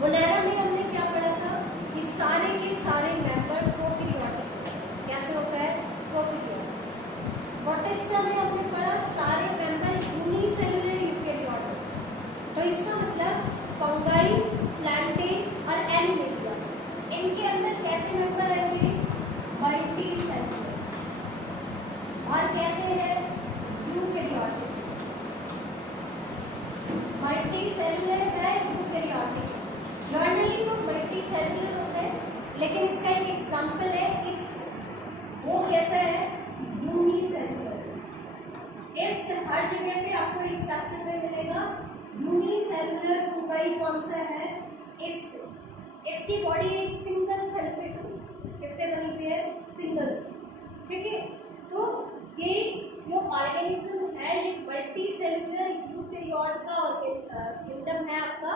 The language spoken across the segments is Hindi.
मोनेरा में हमने क्या पढ़ा था कि सारे के सारे मेंबर प्रोकैरियोटिक कैसे होता है, प्रोकैरियोटिक। प्रोटिस्टा में हमने पढ़ा सारे मेंबर यूनिसेलुलर यूकैरियोटिक। तो इसका मतलब फंगाई, प्लांटे और एनिमेलिया, इनके अंदर कैसे मेंबर आएंगे, मल्टी सेलुलर। और कैसे है, यूकैरियोटिक, मल्टी सेलुलर है यूकैरियोटिक। जनरली तो मल्टी सेलुलर होता है, लेकिन इसका एक एग्जांपल है ईस्ट, वो कैसा है, यूनिसेलुलर। ईस्ट हर जगह पे आपको एक सेक्टर में मिलेगा। यूनिसेलुलर फंगाई कौन सा है, ईस्ट। इसकी बॉडी एक सिंगल सेल से बनी, किससे बनी हुई है, सिंगल सेल। ठीक है, तो ये जो ऑर्गेनिज्म है ये मल्टी सेलुलर यूकैरियोट का किंगडम है आपका।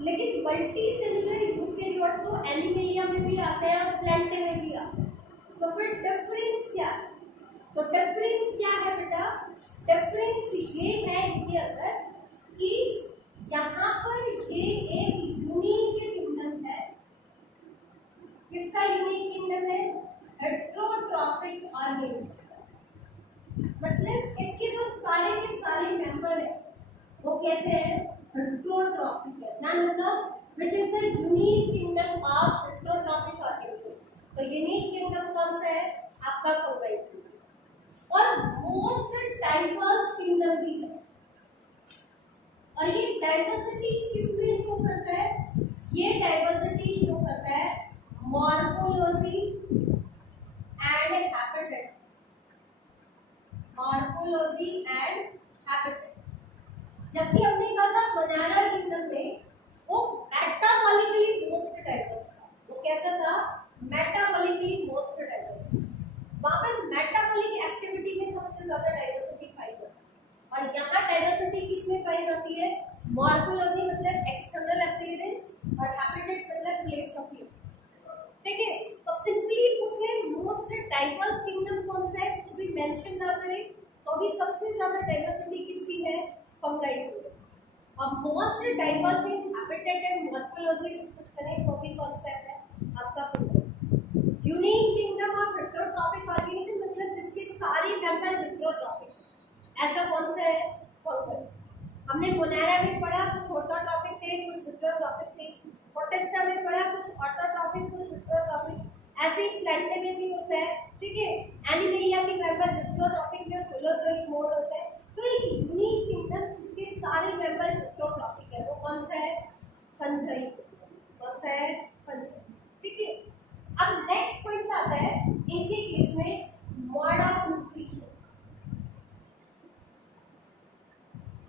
लेकिन मल्टी सेलुलर यूकैरियोट तो एनिमेलिया में भी आते हैं और प्लांटे में भी आते हैं। तो फिर डिफरेंस क्या है, तो डिफरेंस क्या है बेटा, डिफरेंस ये है इनके अंदर कि यहाँ पर ये एक यूनिक किंगडम है। किसका यूनिक किंगडम है, हेटेरोट्रॉपिक ऑर्गेनिज्म। मतलब इसके जो सारे के सारे मेंबर है वो कैसे है, हेटेरोट्रॉपिक है। ध्यान रखना, which is the unique kingdom of heterotrophic organism. तो यूनिक किंगडम कौन सा है, आपका फंगाई। और मोस्ट डाइवर्स किंगडम भी है। और ये डाइवर्सिटी किस में शो करता है, ये डाइवर्सिटी शो करता है morphology and habitat. Morphology and habitat. जबकि हमने कहा था मोनेरा किंगडम में वो मेटामॉलिक्यूलरली मोस्ट डाइवर्स था। वो कैसा था, मेटामॉलिक्यूलरली मोस्ट डाइवर्स। वहां पर मेटाबॉलिक एक्टिविटी में सबसे ज्यादा डाइवर्सिटी पाई जाती है। और यहाँ डाइवर्सिटी किस में पाई जाती है, मॉर्फोलॉजी मतलब एक्सटर्नल अपीयरेंस और हैबिटेट मतलब प्लेस ऑफ लिविंग। ठीक है, तो सिंपली पूछे मोस्ट डाइवर्स किंगडम कौन सा है, कुछ भी मेंशन ना करें तो भी सबसे ज्यादा डाइवर्सिटी किसकी है, फंगाई की। और most diverse in habitat and morphology discuss करें तो भी कौन सा है, आपका fungi. Unique kingdom of heterotrophic organism मतलब जिसके सारे मेंबर हेटेरोट्रॉपिक, ऐसा कौन सा है, फंगाई। हमने मोनेरा में पढ़ा कुछ ऑटोट्रॉपिक थे, कुछ हेटेरोट्रॉपिक थे। प्रोटिस्टा में पढ़ा कुछ ऑटोट्रॉपिक कुछ हेटेरोट्रॉपिक। ऐसे ही प्लांटे में भी होता है। ठीक है, एनिमेलिया के मेंबर हेटेरोट्रॉपिक में होलोजोइक मोड होता है। तो एक यूनिक किंगडम जिसके सारे मेंबर हेटेरोट्रॉपिक है वो कौन सा है, फंजाई। कौन सा है, फंजाई। ठीक है, अब नेक्स्ट पॉइंट आता है इनके केस में mode of nutrition.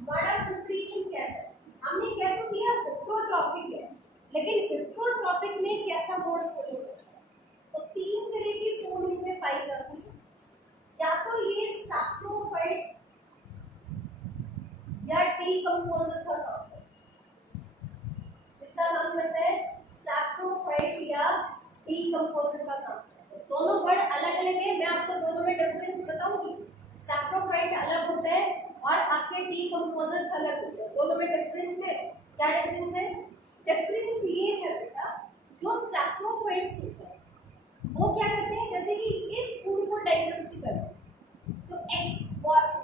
Mode of nutrition कैसा है, हमने क्या तो किया हेटेरोट्रॉपिक है, लेकिन हेटेरोट्रॉपिक में कैसा मोड फॉलो करता है, तो तीन तरह की फूड इनमें पाई जाती है। या तो ये सैप्रोफाइट या डीकंपोजर का काम करता है। इसका काम करता है सैप्रोफाइट या डीकंपोजर का काम करता है। दोनों वर्ड अलग अलग है, मैं आपको दोनों में डिफरेंस बताऊंगी। सैप्रोफाइट अलग होता है और आपके डीकंपोजर्स अलग होते हैं, दोनों में डिफरेंस है। क्या डिफरेंस है, डिफरेंस ये है बेटा, जो सैप्रोफाइट्स होते हैं वो क्या करते हैं, जैसे कि इस फूड को डाइजेस्ट करते हैं तो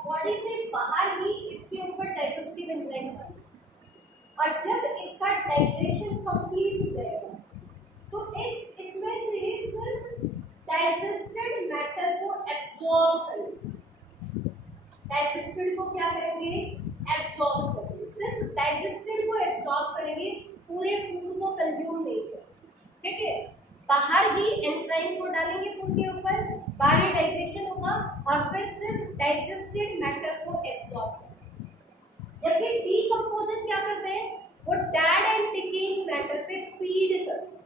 बॉडी से बाहर ही इसके ऊपर डाइजेस्टिव एंजाइम बनते हैं। और जब इसका डाइजेशन कंप्लीट हो जाएगा तो इसमें से सिर्फ डाइजेस्टेड मैटर को एब्सॉर्ब करेंगे। डाइजेस्टेड को क्या करेंगे, एब्सॉर्ब करेंगे। सिर्फ डाइजेस्टेड को एब्सॉर्ब करेंगे, पूरे फूड को कंज्यूम नहीं करेंगे। ठीक है, बाहर ही एंजाइम को डालेंगे फूड के ऊपर, बाहर डाइजेशन होगा और फिर सिर्फ डाइजेस्टेड मैटर को एब्सॉर्ब करेंगे। जबकि डीकंपोजर क्या करते हैं, वो डेड एंड डिकेइंग मैटर पे फीड करते हैं,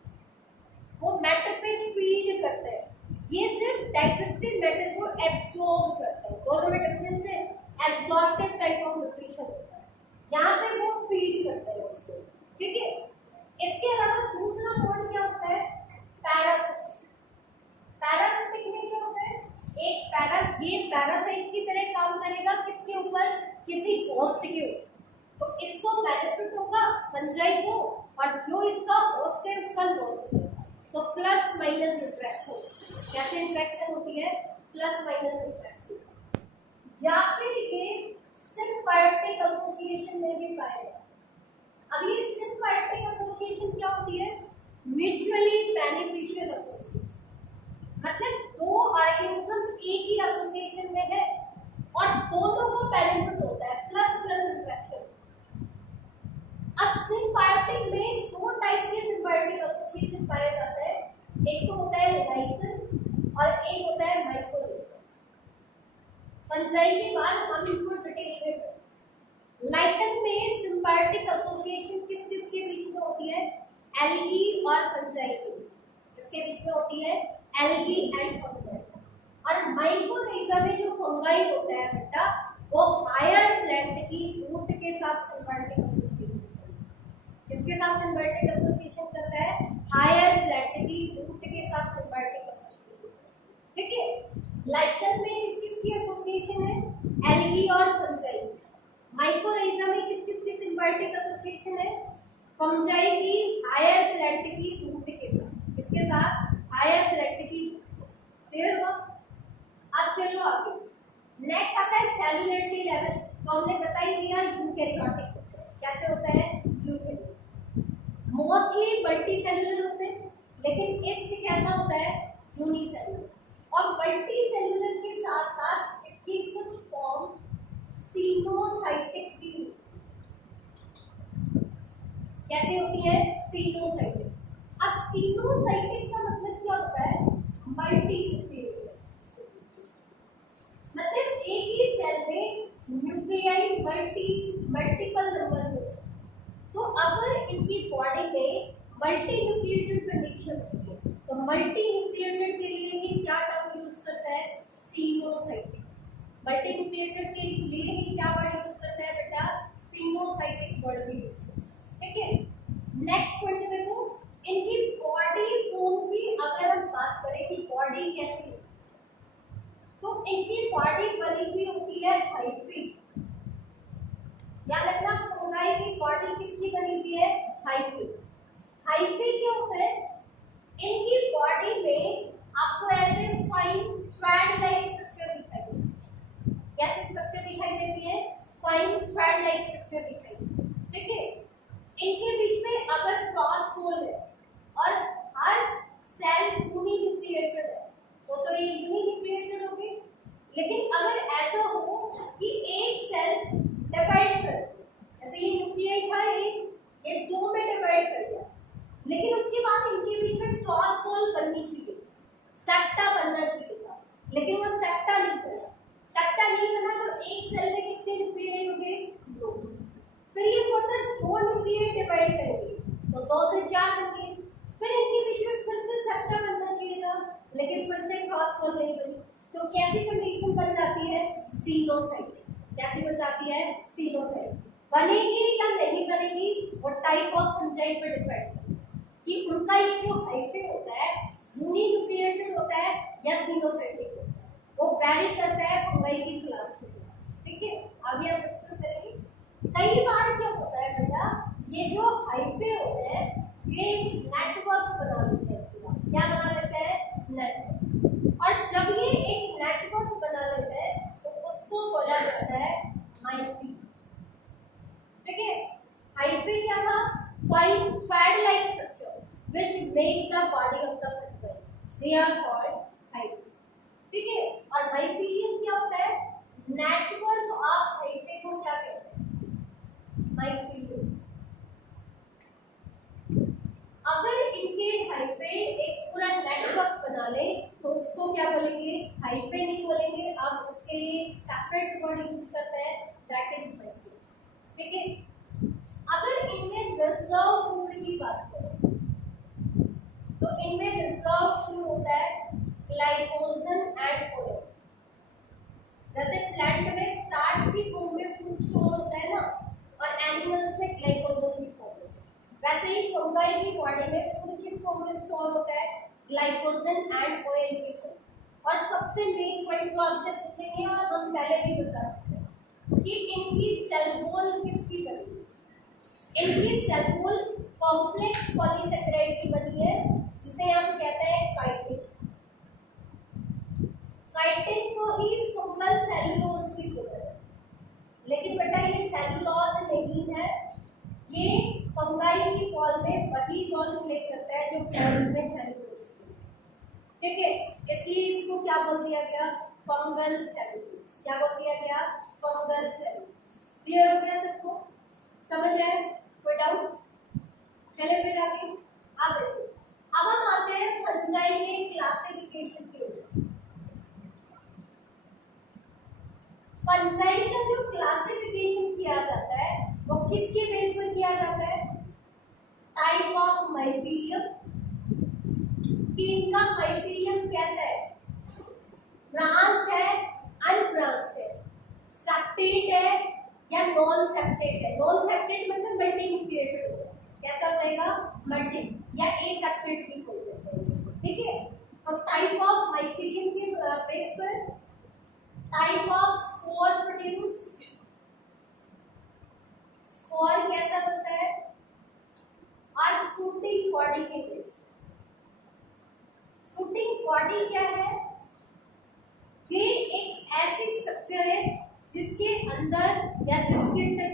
वो मैटर पे फीड करते हैं। ये सिर्फ डाइजेस्टेड मैटर को एब्सॉर्ब करते हैं। दोनों में डिफरेंस है, एब्सॉर्प्टिव टाइप ऑफ न्यूट्रिशन होता है, यहाँ पे वो फीड करते हैं उसको। ठीक है, इसके अलावा दूसरा मोड क्या होता है, पैरासिटिक। पैरासिटिक में क्या होता है, ये पैरासाइट की तरह काम करेगा किसके ऊपर, किसी होस्ट के ऊपर। तो इसको बेनिफिट होगा फंजाई को और जो इसका होस्ट है उसका लॉस हो जाएगा। तो प्लस माइनस इंट्रैक्शन, कैसे इंट्रैक्शन होती है? प्लस माइनस इंट्रैक्शन, या फिर ये सिम्बायोटिक एसोसिएशन में भी पाया जाता है। अब ये सिम्बायोटिक एसोसिएशन क्या होती है? म्यूचुअली बेनिफिशियल एसोसिएशन, मतलब दो ऑर्गेनिज्म एक ही एसोसिएशन में है और दोनों को बेनिफिट होता है, प्लस प्लस इंट्रैक्शन। अब सिम्बायोटिक में दो टाइप के सिम्बायोटिक एसोसिएशन पाए जाते हैं, एक तो होता है लाइकेन और एक होता है माइकोरेज़ा। फंजाई के बाद हम इनको डिटेल में पढ़ेंगे। लाइकेन में सिम्बायोटिक एसोसिएशन किस किस के बीच में होती है? एल्गी और फंजाई के बीच, इसके बीच में होती है एल्गी एंड फंजाई। और माइकोरेज़ा में जो फंगाई होता है बेटा, वो हायर प्लांट की रूट के साथ सिम्बायोटिक एसोसिएशन करता है। किसके साथ सिम्बायोटिक एसोसिएशन करता है? हायर प्लांट की रूट के साथ सिम्बायोटिक एसोसिएशन। ठीक है, लाइकेन में किस किस की एसोसिएशन है? एल्गी और फंजाई। माइकोरेज़ा में किस किस की सिम्बायोटिक एसोसिएशन है? फंजाई की हायर प्लांट की रूट के साथ, इसके साथ हायर प्लांट की। क्लियर हुआ? अब चलो आगे, नेक्स्ट आता है सेलुलरिटी लेवल। तो हमने बता ही दिया यूकैरियोटिक कैसे होता है। यूकैरियोटिक मोस्टली मल्टी सेलुलर होते हैं, लेकिन इसमें कैसा होता है? यूनिसेलुलर। और मल्टी सेलुलर के साथ साथ इसकी कुछ फॉर्म सीनोसाइटिक भी होती है। कैसे होती है? सीनोसाइटिक। अब सीनोसाइटिक का मतलब क्या होता है? मल्टी न्यूक्लियर, मतलब एक ही सेल में न्यूक्लियाई मल्टीपल नंबर में। तो अगर इनकी बॉडी में मल्टी न्यूक्लिएटेड कंडीशन होती है, तो मल्टी न्यूक्लिएटेड के लिए ही क्या टर्म यूज करता है? सीनोसाइटिक। मल्टी न्यूक्लिएटेड के लिए ही क्या वर्ड यूज करता है बेटा? सीनोसाइटिक वर्ड भी यूज करता है। ठीक है, नेक्स्ट पॉइंट देखो, इनकी बॉडी फॉर्म की अगर हम बात करें कि बॉडी कैसी है, तो इनकी बॉडी बनी हुई होती है हाइफी। याद रखना, फंगाई की बॉडी किसकी बनी हुई है? हाइफी। हाइफी क्या होता है? इनकी बॉडी में आपको ऐसे फाइन थ्रेड लाइक स्ट्रक्चर दिखाई देती है। कैसे स्ट्रक्चर दिखाई देती है? फाइन थ्रेड लाइक स्ट्रक्चर दिखाई देती है। ठीक है, इनके बीच में अगर क्रॉस पोल है और हर सेल यूनिन्यूक्लिएटेड है, तो ये यूनिन्यूक्लिएटेड होगी। लेकिन अगर ऐसा हो कि एक सेल डिवाइड कर, जैसे ये न्यूक्लियाई था, ये दो में डिवाइड कर दिया, लेकिन उसके बाद इनके बीच में क्रॉस पोल बननी चाहिए, सेप्टा बनना चाहिए था, लेकिन वो सेप्टा नहीं बना। सेप्टा नहीं बना तो एक सेल में कितने न्यूक्लियाई हो गए? दो। फिर ये फर्दर दो न्यूक्लियाई डिवाइड करेंगे तो 2 से 4 बन गए। फिर इनके बीच में फिर से सेप्टा बनना चाहिए था, लेकिन फिर से क्रॉस पोल नहीं बनी। तो कैसी कंडीशन बन जाती है? सीनोसाइटिक। कैसी बन जाती है? सीनोसाइटिक। बनेगी या नहीं बनेगी वो टाइप ऑफ फंजाई पर डिपेंड करता है कि उनका ये जो हाइफे होता है यूनिन्यूक्लिएटेड होता है या सीनोसाइटिक होता है, वो वैरी करता है फंगाई की क्लास पे। ठीक है, आगे हम डिस्कस करेंगे। कई बार क्या होता है बेटा, ये जो हाइफे होते हैं ये नेटवर्क बना लेते हैं। क्या बना लेते हैं? नेटवर्क। और जब ये एक नेटवर्क बना लेते हैं तो उसको बोला जाता है माइसीन। ठीक है, हाइफे क्या था? Fine thread like structure which make the body of the fungi, they are called hyphae। ठीक है, और माइसीलियम क्या होता है? नेटवर्क ऑफ हाइफे को क्या कहते हैं? माइसीलियम। अगर इनके हाइफे एक पूरा नेटवर्क बना ले तो उसको क्या बोलेंगे? हाइफे नहीं बोलेंगे, आप उसके लिए सेपरेट वर्ड यूज करते हैं, दैट इज माइसीलियम। ठीक है, अगर इनमें रिजर्व फूड की बात करें तो इनमें रिजर्व फूड होता है ग्लाइकोजन एंड ऑयल। जैसे प्लांट में स्टार्च की फॉर्म में फूड स्टोर होता है ना, और एनिमल्स में ग्लाइकोजन की फॉर्म में, वैसे ही फंगाई की बॉडी में फूड किस फॉर्म में स्टोर होता है? ग्लाइकोजन एंड ऑयल की फॉर्म। और सबसे मेन पॉइंट जो आपसे पूछेंगे और हम पहले भी बता चुके हैं कि इनकी सेल वॉल किसकी बनी? इनकी सेल वॉल कॉम्प्लेक्स पॉलीसेकेराइड की बनी है जिसे हम कहते हैं काइटिन। काइटिन को ही फंगल सेलुलोज भी बोलते हैं, लेकिन बेटा ये सेलुलोज नहीं है, ये फंगाई की कॉल में वही रोल प्ले करता है जो प्लांट्स में सेलुलोज। ठीक है, इसलिए इसको क्या बोल दिया गया, फंगल सेलुलोज। क्या बोल दिया गया, फंगल सेलुलोज। क्लियर हो गया सबको, समझ आए, कोई डाउट? चले फिर आगे। अब हम आते हैं फंजाई के क्लासिफिकेशन के ऊपर। फंजाई का जो क्लासिफिकेशन किया जाता है वो किसके बेस पर किया जाता है, टाइप ऑफ माइसीलियम, कि इनका माइसीलियम कैसा है, ब्रांच्ड है, अनब्रांच्ड है, सेप्टेट है या नॉन सेप्टेट है। नॉन सेप्टेट मतलब मल्टी न्यूक्लिएटेड होगा, कैसा हो जाएगा, मल्टी या एसेप्टेट भी बोल देते हैं इसको। ठीक है, तो टाइप ऑफ माइसीलियम के बेस पर type of spore produce, spore कैसा बनता है, और फ्रूटिंग बॉडी के बेस। फ्रूटिंग बॉडी क्या है, ये एक ऐसी स्ट्रक्चर है जिसके अंदर या जिसके तक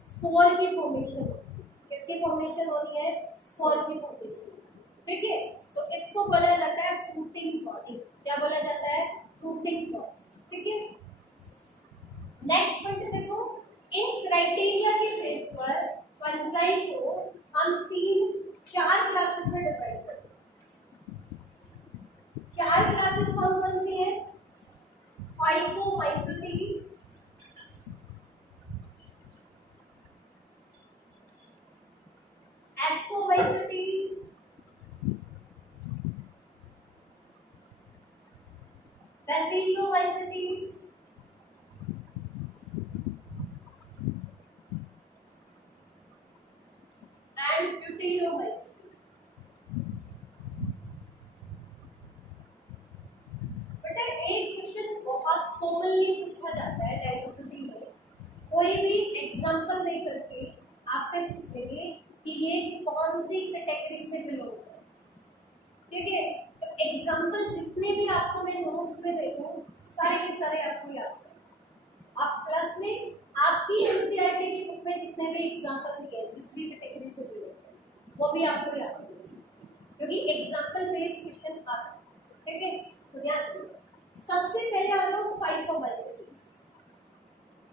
स्पोर की फॉर्मेशन होती है। किसकी फॉर्मेशन होनी है, स्पोर की फॉर्मेशन। ठीक है, तो इसको बोला जाता है फ्रूटिंग बॉडी। क्या बोला जाता है, फ्रूटिंग बॉडी। ठीक है, नेक्स्ट पॉइंट देखो, इन क्राइटेरिया के बेस पर फंजाई को हम 4 क्लासेस में डिवाइड करते हैं। 4 क्लासेस कौन कौन सी हैं, फाइकोमाइसीटीज, एस्कोमाइसीटीज, बेसिलियोमाइसीटीज, एंड ब्यूटेरियोमाइसीटीज। बेटा एक क्वेश्चन बहुत कॉमनली पूछा जाता है डायवर्सिटी में, कोई भी एग्जांपल दे करके आपसे पूछ लेंगे कि ये कौन सी कैटेगरी से बिलोंग करता है। ठीक है, तो एग्जांपल जितने भी आपको मैं नोट्स में देखूं सारे के सारे आपको याद करें। आप प्लस में आपकी एनसीईआरटी की बुक में जितने भी एग्जांपल दिए हैं जिस भी कैटेगरी से बिलोंग करते हैं वो भी आपको याद होना चाहिए, क्योंकि एग्जांपल बेस्ड क्वेश्चन आता है। ठीक है, तो ध्यान रखिए। सबसे पहले आ जाओ फाइकोमाइसीटीज।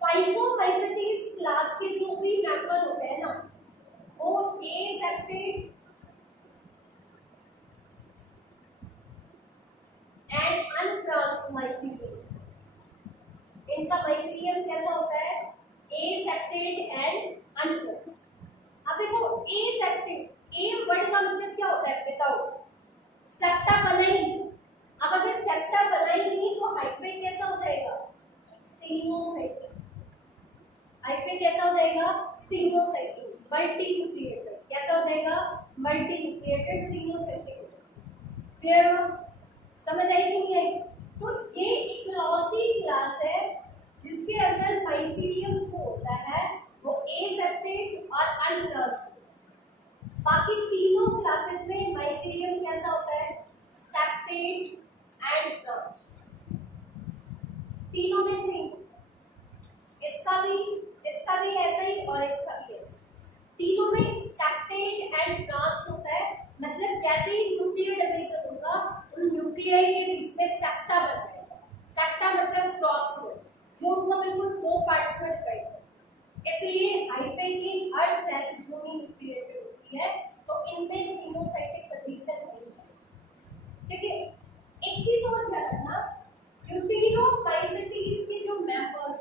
फाइकोमाइसीटीज क्लास के जो भी मेंबर होते हैं ना, वो एसेप्टेट एंड अनब्रांच्ड माइसीलियम। इनका माइसीलियम कैसा होता है, एसेप्टेट एंड अनब्रांच्ड। अब देखो एसेप्टेट, ए वर्ड का मतलब क्या होता है, विदाउट, सेप्टा बना ही। अब अगर सेप्टा बना ही नहीं तो हाइफे कैसा हो जाएगा, सीमोसाइटिक। हाइफे कैसा हो जाएगा, सीमोसाइटिक। मल्टी न्यूक्लिएटेड कैसा हो जाएगा, मल्टी न्यूक्लिएटेड सीमोसाइटिक। क्लियर हो, समझ आई कि नहीं आई? तो ये इकलौती क्लास है जिसके अंदर माइसीलियम जो होता है वो एसेप्टेट और अनब्रांच्ड। बाकी तीनों क्लासेस में माइसीलियम कैसा होता है, सेप्टेट एंड ब्रांच्ड। तीनों में से इसका भी ऐसा ही और इसका भी ऐसा। तीनों में सेप्टेट एंड ब्रांच्ड होता है, मतलब जैसे ही न्यूक्लियर डिवीजन होगा उन न्यूक्लियाई के बीच में सेप्टा बन जाएगा। सेप्टा मतलब क्रॉस रोड, जो उनको बिल्कुल 2 पार्ट्स में डिवाइड है। इसलिए हाइफे की हर सेल यूनिन्यूक्लिएटेड होती है, तो इनमें सीमोसाइटिक कंडीशन नहीं है। ठीक है, एक चीज और ध्यान रखना, ब्यूटेरियोमाइसीटीज के जो मेंबर्स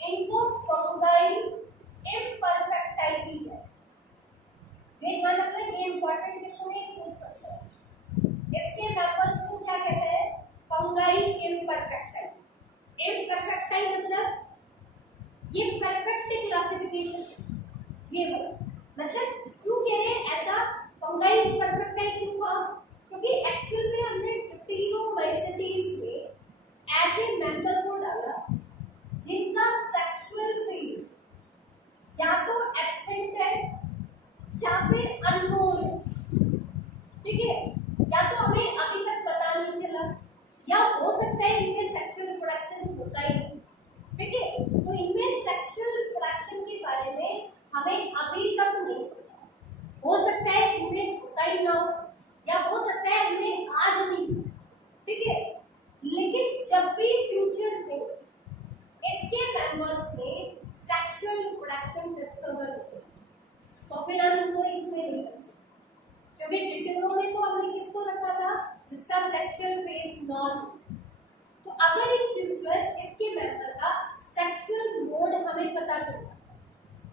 हैं इनको फंगाई इम्परफेक्टाई भी है। फिर अननोन है, ठीक है, या तो हमें अभी तक पता नहीं चला, या हो सकता है इनमें सेक्सुअल रिप्रोडक्शन होता ही नहीं, ठीक है। तो इनमें सेक्सुअल रिप्रोडक्शन के बारे में हमें अभी तक नहीं पता, हो सकता है इनमें होता ही ना हो, या हो सकता है इनमें आज नहीं, ठीक है। लेकिन जब भी फ्यूचर में इसके मेंबर्स में सेक्सुअल रिप्रोडक्शन डिस्कवर होते तो फिर हम उनको इसमें नहीं कर सकते, क्योंकि डिटेलों में तो हमने किसको रखा था, जिसका सेक्सुअल फेज नॉन। तो अगर इन फ्यूचर इसके मेंबर का सेक्सुअल मोड हमें पता चलता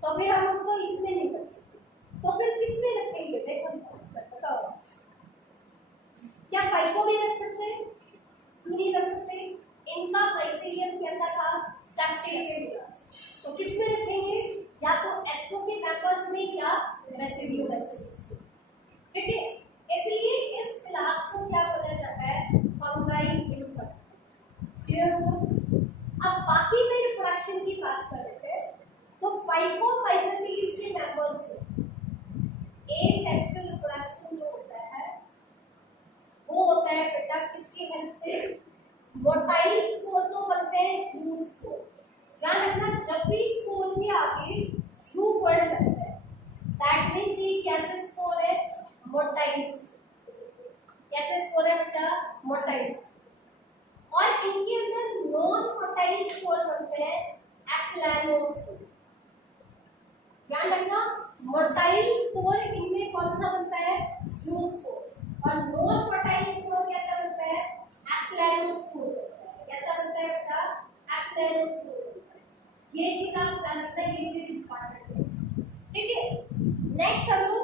तो फिर हम उसको इसमें नहीं कर सकते, तो फिर किसमें रखेंगे, देखो बताओ, क्या फाइको में रख सकते हैं, क्यों नहीं रख सकते। इनका माइसेलियम कैसा था, सेप्टेट, तो किसमें रखेंगे, या तो एस्ट्रो के मेंबर्स में या रेसिडियो बेसिलस में, ठीक है। इसलिए इस क्लास को क्या बोला जाता है, फंगाई इनफेक्ट। अब बाकी में रिप्रोडक्शन की बात कर लेते हैं, तो फाइकोमाइसेटिस के मेंबर्स में एसेक्सुअल रिप्रोडक्शन जो होता है वो होता है बेटा किसकी हेल्प से, मोटाइल स्पोर तो बनते हैं यू स्पोर। ध्यान रखना, जब भी स्पोर के आगे यू वर्ड बनता है दैट मींस ये कैसे स्पोर है, मोटाइल स्पोर। कैसे स्पोर है बेटा, मोटाइल स्पोर। और इनके अंदर नॉन मोटाइल स्पोर बनते हैं एप्लानोस्पोर। ध्यान रखना, मोटाइल स्पोर इनमें कौन सा बनता है, यू स्पोर, और नॉन मोटाइल स्पोर कैसा बनता है, एप्लानोस्पोर। कैसा बनता है बेटा, एप्लानोस्पोर। ये चीज आप ध्यान रखना, ये चीज इंपॉर्टेंट है, ठीक है। नेक्स्ट हम लोग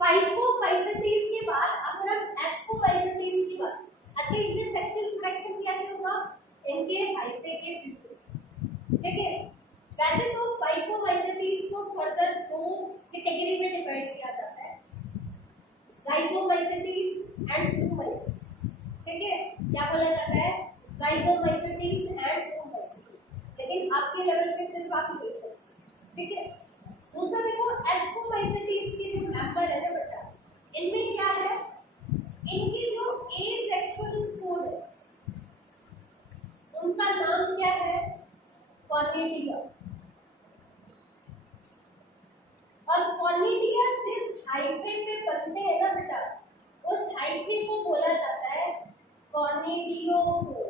फाइकोमाइसेटिस के बाद अगर हम एस्कोमाइसेटिस की बात, अच्छा इनमें सेक्सुअल रिप्रोडक्शन कैसे होगा, इनके हाइफे के फीचर से, ठीक है। वैसे तो फाइकोमाइसेटिस को फर्दर दो कैटेगरी में डिवाइड किया जाता है, ज़ाइगोमाइसेटिस एंड oomaइसेटिस, ठीक है। क्या बोला जाता है, ज़ाइगोमाइसेटिस एंड oomaइसेटिस, लेकिन आपके लेवल पे सिर्फ आप ये देखो, ठीक है। दूसरा देखो, एस्कोमाइसेटिस के जो मेंबर है ना बेटा, इनमें क्या है, इनकी जो एसेक्सुअल स्पोर है उनका नाम क्या है, कॉर्निडिया। और कॉर्निडिया जिस हाइफे पे बनते हैं ना बेटा, उस हाइफे को बोला जाता है कॉर्निडियोफोर।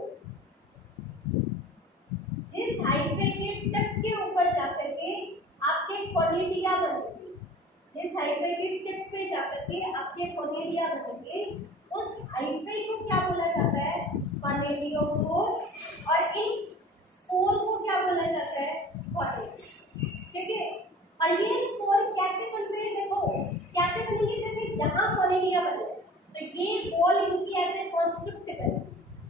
जिस हाइफे के टिप के ऊपर जाकर के आपके कॉर्निडिया बनेंगे, जिस हाइफे के टिप पे जाकर के आपके कॉर्निडिया बनेंगे, उस हाइफे को क्या बोला जाता है, कॉर्निडियोफोर। और इन स्पोर को क्या बोला जाता है, कॉर्निडिया, ठीक है। और ये स्पोर कैसे बनते हैं, देखो कैसे बनेंगे, जैसे यहाँ कॉर्निडिया बने तो ये बॉल इनकी ऐसे कॉन्स्ट्रिक्ट करें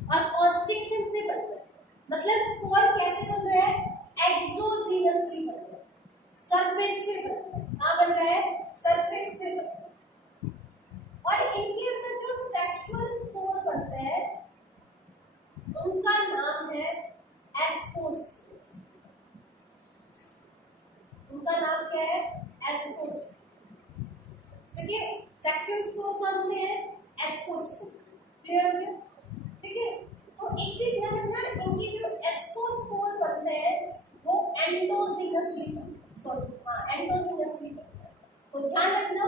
और कॉन्स्ट्रिक्शन से बनते हैं, मतलब स्पोर कैसे बन रहा है, एक्सोजीनसली बन रहा है, सरफेस पे बन रहा है। कहाँ बन रहा है, सरफेस पे बन रहा है। और इनके अंदर जो सेक्सुअल स्पोर बनते हैं उनका नाम है एस्कोस्पोर। उनका नाम क्या है, एस्कोस्पोर, ठीक है। सेक्सुअल स्पोर कौन से हैं, एस्कोस्पोर, क्लियर हो गया, ठीक है। तो एक चीज ध्यान रखना, इनके जो एस्कोस्पोर बनते हैं वो एंडोजीनसली, एंडोजीनसली बनते हैं। तो ध्यान रखना,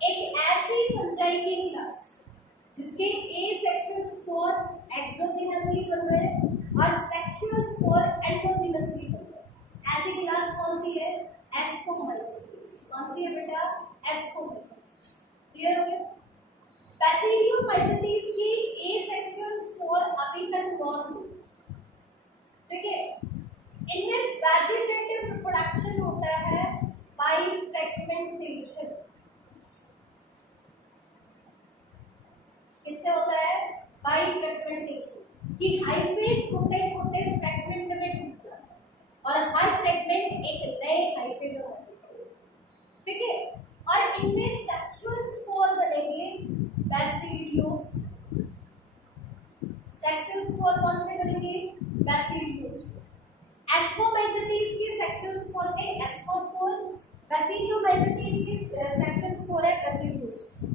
एक ऐसी फंजाई की क्लास जिसके एसेक्सुअल स्पोर एक्सोजीनसली बन रहे हैं और सेक्सुअल स्पोर एंडोजीनसली बन रहे हैं, ऐसी क्लास कौन सी है, एस्कोमाइसेटिस। कौन सी है बेटा, एस्कोमाइसेटिस, क्लियर हो गया। बैसिडियोमाइसेटिस की एसेक्सुअल स्पोर अभी तक नॉन हुई, ठीक है। इनमें वेजिटेटिव रिप्रोडक्शन होता है बाय फ्रैगमेंटेशन। किससे होता है, बाय फ्रैगमेंटेशन, कि हाइफे छोटे छोटे फ्रैगमेंट में टूट जाता है और हर फ्रैगमेंट एक नए हाइफे में बनता है, ठीक है। और इनमें सेक्सुअल स्पोर बनेंगे बैसिडियोस्पोर। सेक्सुअल स्पोर कौन से बनेंगे, बैसिडियोस्पोर। एस्कोमाइसेटिस के सेक्सुअल स्पोर थे एस्कोस्पोर, बैसिडियोमाइसेटिस के सेक्सुअल हो रहा है एसिड यूज।